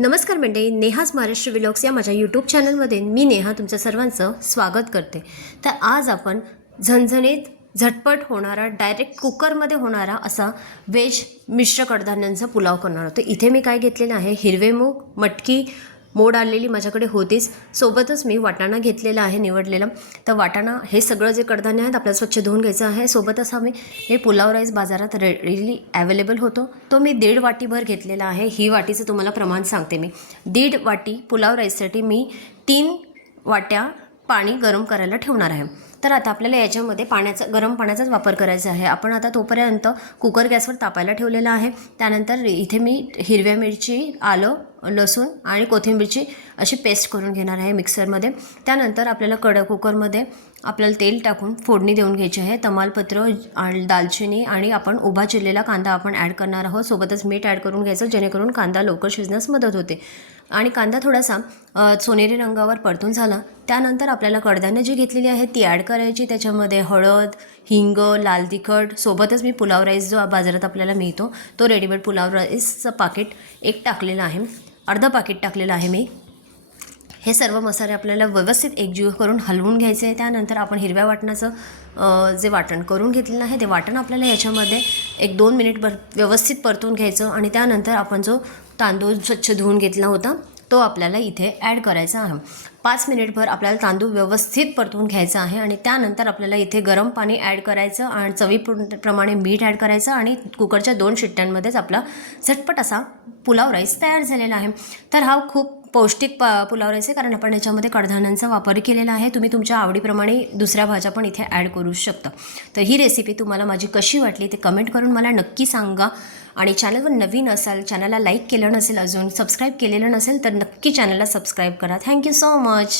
नमस्कार मंडळी नेहाज महाराष्ट्र विलॉग्स या माझ्या यूट्यूब चॅनलमध्ये मी नेहा तुमचं सर्वांचं स्वागत करते. तर आज आपण झणझणीत झटपट होणारा डायरेक्ट कुकरमध्ये होणारा असा व्हेज मिश्र कडधान्यांचा पुलाव करणार होतो इथे मी काय घेतलेलं आहे? हिरवे मूग मटकी मोड आलेली माझ्याकडे होतीच. सोबतच मी वाटाणा घेतलेला आहे निवडलेला. तर वाटाणा हे सगळं जे कडधान्य आहेत आपल्याला स्वच्छ धुवून घ्यायचं आहे. सोबतच हा मी हे पुलाव राईस बाजारात रेडीली अवेलेबल होतो. तो मी दीड वाटीभर घेतलेला आहे. ही वाटीचं तुम्हाला प्रमाण सांगते मी. दीड वाटी पुलाव राईससाठी मी तीन वाट्या पाणी गरम करायला ठेवणार आहे. तर आता आपल्याला याच्यामध्ये पाण्याचा गरम पाण्याचाच वापर करायचा आहे. आपण आता तोपर्यंत कुकर गॅसवर तापायला ठेवलेला आहे. त्यानंतर इथे मी हिरव्या मिरची आलं लसूण आणि कोथिंबीरची अशी पेस्ट करून घेणार आहे मिक्सरमध्ये. त्यानंतर आपल्याला कड कुकरमध्ये आपल्याला तेल टाकून फोडणी देऊन घ्यायची आहे. तमालपत्र आणि दालचिनी आणि आपण उभा चिरलेला कांदा आपण ॲड करणार आहोत. सोबतच मीठ ॲड करून घ्यायचं जेणेकरून कांदा लवकर शिजण्यास मदत होते. आणि कांदा थोडासा सोनेरी रंगावर परतून झाला. त्यानंतर आपल्याला कडधान्य जी घेतलेली आहे ती ॲड करायची. त्याच्यामध्ये हळद हिंग लाल तिखट सोबतच मी पुलाव राईस जो बाजारात आपल्याला मिळतो तो रेडीमेड पुलाव राईसचं पाकिट एक टाकलेलं आहे. अर्धं पाकिट टाकलेलं आहे मी. हे सर्व मसाले आपल्याला व्यवस्थित एकजीव करून हलवून घ्यायचे आहे. त्यानंतर आपण हिरव्या वाटणाचं जे वाटण करून घेतलेलं आहे ते वाटण आपल्याला याच्यामध्ये एक दोन मिनिट भर व्यवस्थित परतून घ्यायचं आणि त्यानंतर आपण जो तांदूळ स्वच्छ धुवून घेतला होता. तो आपल्याला इथे ॲड करायचा आहे. पाच मिनिटभर आपल्याला तांदूळ व्यवस्थित परतून घ्यायचा आहे आणि त्यानंतर आपल्याला इथे गरम पाणी ॲड करायचं आणि चवीप्रमाणे मीठ ॲड करायचं आणि कुकरच्या दोन शिट्ट्यांमध्येच आपला झटपट असा पुलाव राईस तयार झालेला आहे. तर हा खूप पौष्टिक प पुलाव राईस आहे कारण आपण याच्यामध्ये कडधान्यांचा वापर केलेला आहे. तुम्ही तुमच्या आवडीप्रमाणे दुसऱ्या भाज्या पण इथे ॲड करू शकता. तर ही रेसिपी तुम्हाला माझी कशी वाटली ते कमेंट करून मला नक्की सांगा. आणि चॅनलवर नवीन असाल चॅनलला लाईक केलं नसेल अजून सबस्क्राईब केलेलं नसेल तर नक्की चॅनलला सबस्क्राईब करा. Thank you so much